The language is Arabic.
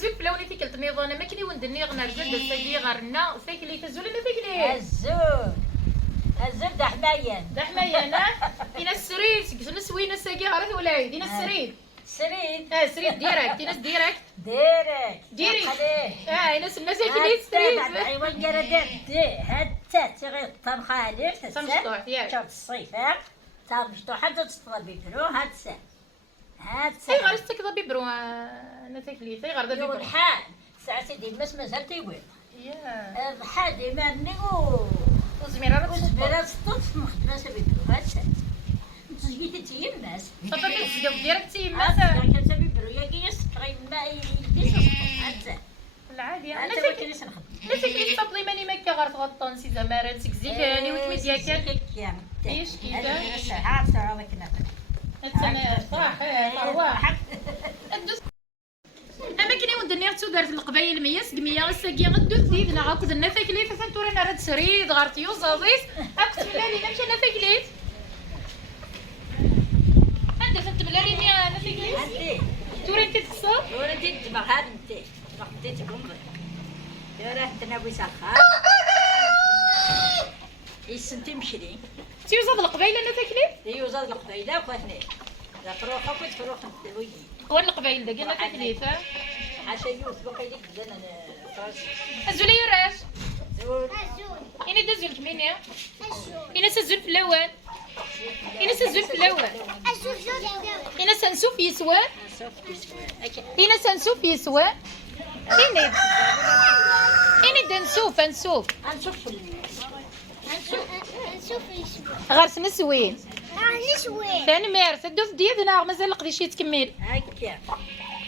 زول فلاوني تيكلت نيضانا ما كني وندني غنرجع دساكي غرنا ساكلي تزول انا ساكلي الزول ده حمايان دا حمايانا دينا السريد كنا سوينا ساكي غرات ولاي دينا السريد سريد سريد ديريكت دينا ديريكت ديريك الناس ساكلي سريد ايوان جردت حتى تغير طبخة عليك سمشطوح ياك شوف الصيفة تمشطوح حتى تطلب بيكرو هاتسا سي غير استكذا بيبرو انا ساكلي سي غير دا بيبرو الحال ساعتي ديما مازال تيقول يا الحال ديما نيغو وزميرة وزبيرة سطوط مخدمة بيكرو هاتسا تجيتي تيماس صافا تسقف ديريكت تيما كانت بيبرو ياكي يسقي ما يديش هاتسا العادي انا انا ساكلي سنخدم لا ساكلي صافي ماني مكا غير تغطون سي زمارة تكزيكاني وتمديا كان ايش كيفاه الساعات ساعة وكنا السنة صح ارواح اما كني وندني غتو دارت القبايل مياس قمية ساكي غدو زيدنا غاكد لنا تاكليت فانتورينا راه تسريد غار تيوزازيس اكت بلالي نمشي انا تاكليت عندك انت بلالي انا تاكليت عندي توري انت تصور ولدي الدماغ هذا انت دماغ تقوم يا راه تناوي سخان يسنتي مشري تيوزاد القبايل انا تاكليت يوزاد القبيله وفهني لا فروخ كنت فروخ الوي وين القبايل داك انا تاكليت حتى يوسف قيلك بدنا فرنسا الزولي راش زول إني دزول كمينيا إنا سزول في الأول إنا سزول في الأول إنا سنسوف يسوى إنا سنسوف يسوى إني دنسوف نسوف نشوف غير سنسوين نسوي ثاني مارس الدوف ديالنا مازال قديش يتكمل هكا